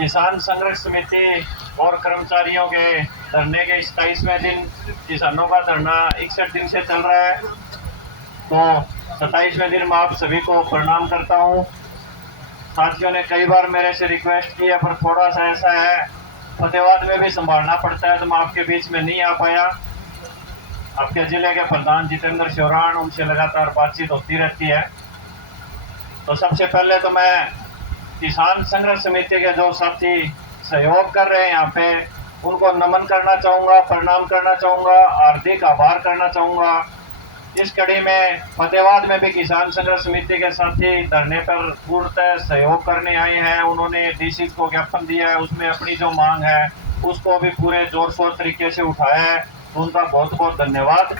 किसान संघर्ष समिति और कर्मचारियों के धरने के 27वें दिन किसानों का धरना 61 दिन से चल रहा है। तो 27वें दिन मैं आप सभी को प्रणाम करता हूं। साथियों ने कई बार मेरे से रिक्वेस्ट की है, पर थोड़ा सा ऐसा है, फतेहाबाद में भी संभालना पड़ता है, तो मैं आपके बीच में नहीं आ पाया। आपके जिले के प्रधान जितेंद्र शौरान, उनसे लगातार बातचीत होती रहती है। तो सबसे पहले तो मैं किसान संघर्ष समिति के जो साथी सहयोग कर रहे हैं यहाँ पे, उनको नमन करना चाहूँगा, प्रणाम करना चाहूँगा, हार्दिक आभार करना चाहूँगा। इस कड़ी में फतेहाबाद में भी किसान संघर्ष समिति के साथी धरने पर पूर्णतः सहयोग करने आए हैं। उन्होंने डीसी को ज्ञापन दिया है, उसमें अपनी जो मांग है उसको भी पूरे जोर शोर तरीके से उठाया है, तो उनका बहुत बहुत धन्यवाद।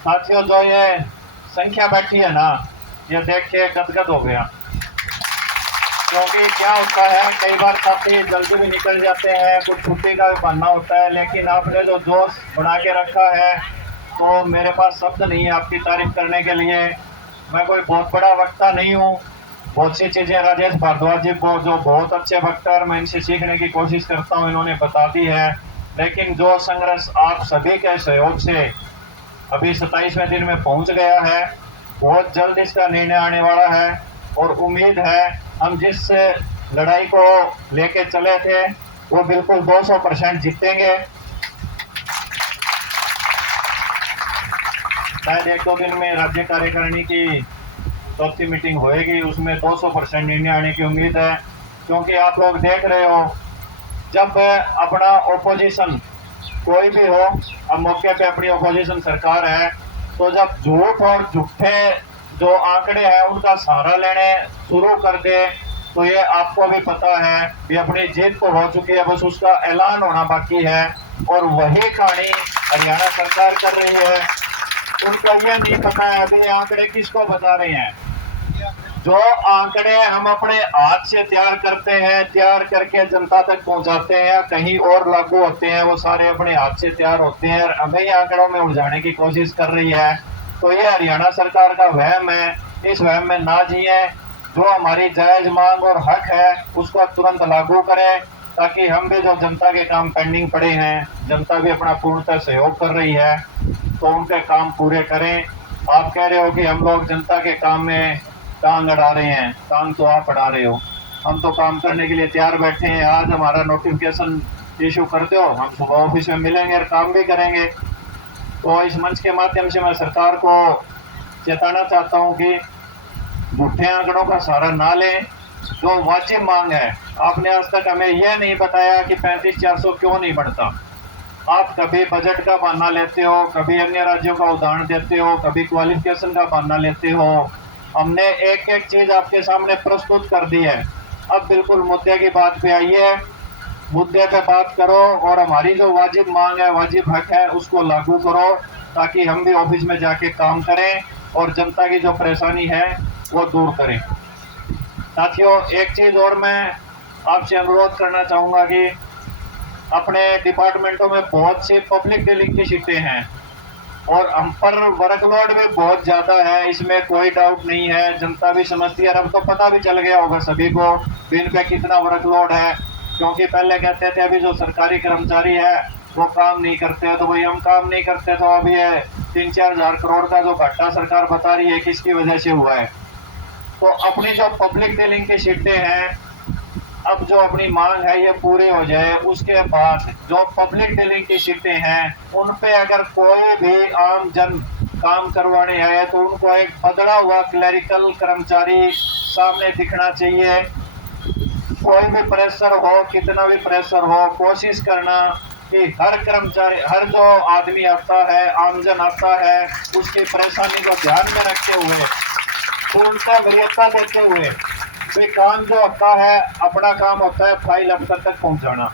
साथियों, जो ये संख्या बैठी है ना, ये देख के गदगद हो गया, क्योंकि क्या होता है, कई बार साथी जल्दी भी निकल जाते हैं, कुछ छुट्टी का भी बहाना होता है, लेकिन आपने जो जोश बना के रखा है, तो मेरे पास शब्द नहीं है आपकी तारीफ करने के लिए। मैं कोई बहुत बड़ा वक्ता नहीं हूँ, बहुत सी चीज़ें राजेश भारद्वाज जी को, जो बहुत अच्छे वक्ता है, मैं इनसे सीखने की कोशिश करता हूँ, इन्होंने बता दी है। लेकिन जो संघर्ष आप सभी के सहयोग से अभी 27वें दिन में पहुंच गया है, बहुत जल्द इसका निर्णय आने वाला है, और उम्मीद है हम जिस लड़ाई को लेके चले थे वो बिल्कुल 200% जीतेंगे। शायद 1-2 दिन में राज्य कार्यकारिणी की चौथी मीटिंग होएगी, उसमें 200% निर्णय आने की उम्मीद है। क्योंकि आप लोग देख रहे हो, जब अपना ओपोजिशन कोई भी हो, अब मौके पे अपनी ओपोजिशन सरकार है, तो जब झूठ और झूठे जो आंकड़े हैं उनका सहारा लेने शुरू कर दे, तो ये आपको भी पता है कि अपनी जीत तो हो चुकी है, बस उसका ऐलान होना बाकी है। और वही कहानी हरियाणा सरकार कर रही है। उनको ये नहीं पता है अभी ये आंकड़े किसको बता रहे हैं। जो आंकड़े हम अपने हाथ से तैयार करते हैं, तैयार करके जनता तक पहुंचाते हैं, कहीं और लागू होते हैं, वो सारे अपने हाथ से तैयार होते हैं और हमें आंकड़ों में उलझाने की कोशिश कर रही है। तो ये हरियाणा सरकार का वहम है, इस वहम में ना जिए। जो हमारी जायज मांग और हक है उसको तुरंत लागू करें, ताकि हम भी जो जनता के काम पेंडिंग पड़े हैं, जनता भी अपना पूर्णतः सहयोग कर रही है, तो उनके काम पूरे करें। आप कह रहे हो कि हम लोग जनता के काम में टांग अड़ा रहे हैं, टांग तो आप अड़ा रहे हो, हम तो काम करने के लिए तैयार बैठे हैं। आज हमारा नोटिफिकेशन इशू कर दो, हम सुबह ऑफिस में मिलेंगे और काम भी करेंगे। तो इस मंच के माध्यम से मैं सरकार को चेताना चाहता हूं कि झूठे आंकड़ों का सहारा ना लें। जो वाजिब मांग है, आपने आज तक हमें यह नहीं बताया कि 35,400 क्यों नहीं बढ़ता। आप कभी बजट का बहाना लेते हो, कभी अन्य राज्यों का उदाहरण देते हो, कभी क्वालिफिकेशन का बहाना लेते हो। हमने एक एक चीज आपके सामने प्रस्तुत कर दी है। अब बिल्कुल मुद्दे की बात पे आइए, मुद्दे पे बात करो और हमारी जो वाजिब मांग है, वाजिब हक है, उसको लागू करो, ताकि हम भी ऑफिस में जाके काम करें और जनता की जो परेशानी है वो दूर करें। साथियों, एक चीज और मैं आपसे अनुरोध करना चाहूँगा कि अपने डिपार्टमेंटों में बहुत सी पब्लिक डीलिंग की सीटें हैं और हम पर वर्कलोड भी बहुत ज़्यादा है, इसमें कोई डाउट नहीं है, जनता भी समझती है। अब तो पता भी चल गया होगा सभी को दिन पे कितना वर्कलोड है, क्योंकि पहले कहते थे अभी जो सरकारी कर्मचारी है वो काम नहीं करते, तो भाई हम काम नहीं करते, तो अभी ये 3-4 हज़ार करोड़ का जो घाटा सरकार बता रही है किसकी वजह से हुआ है। तो अपनी जो पब्लिक डीलिंग की सीटें हैं, अब जो अपनी मांग है ये पूरी हो जाए, उसके बाद जो पब्लिक डीलिंग की सीटें हैं उन पे अगर कोई भी आम जन काम करवाने आए तो उनको एक बदला हुआ क्लरिकल कर्मचारी सामने दिखना चाहिए। कोई भी प्रेशर हो, कितना भी प्रेशर हो, कोशिश करना कि हर कर्मचारी, हर जो आदमी आता है, आमजन आता है, उसकी परेशानी को ध्यान में रखते हुए, पूर्णतः वरीयता देते हुए, कोई काम जो होता है, अपना काम होता है फाइल अफसर तक पहुंचाना,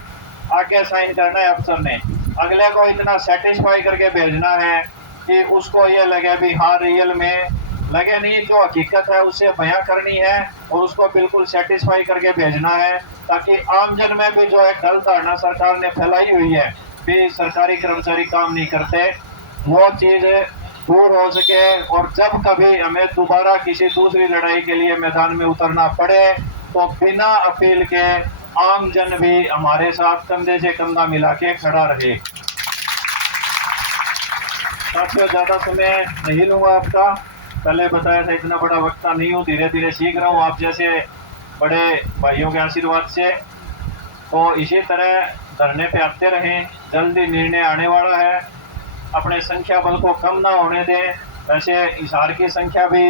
आके साइन करना है अफसर ने, अगले को इतना सेटिस्फाई करके भेजना है कि उसको ये लगे भी हाँ रियल में लगे, नहीं जो हकीकत है उसे बयां करनी है और उसको बिल्कुल सेटिस्फाई करके भेजना है, ताकि आमजन में भी जो है गलत धारणा सरकार ने फैलाई हुई है कि सरकारी कर्मचारी काम नहीं करते, वो चीज़ दूर हो सके और जब कभी हमें दोबारा किसी दूसरी लड़ाई के लिए मैदान में उतरना पड़े तो बिना अपील के आम जन भी हमारे साथ कंधे से कंधा मिला के खड़ा रहे। साथियों, ज़्यादा समय नहीं लूँगा आपका। पहले बताया था इतना बड़ा वक्ता नहीं हूँ, धीरे धीरे सीख रहा हूँ आप जैसे बड़े भाइयों के आशीर्वाद से। तो इसी तरह धरने पे आते रहें, जल्दी निर्णय आने वाला है। अपने संख्या बल को कम ना होने दें। वैसे हिसार की संख्या भी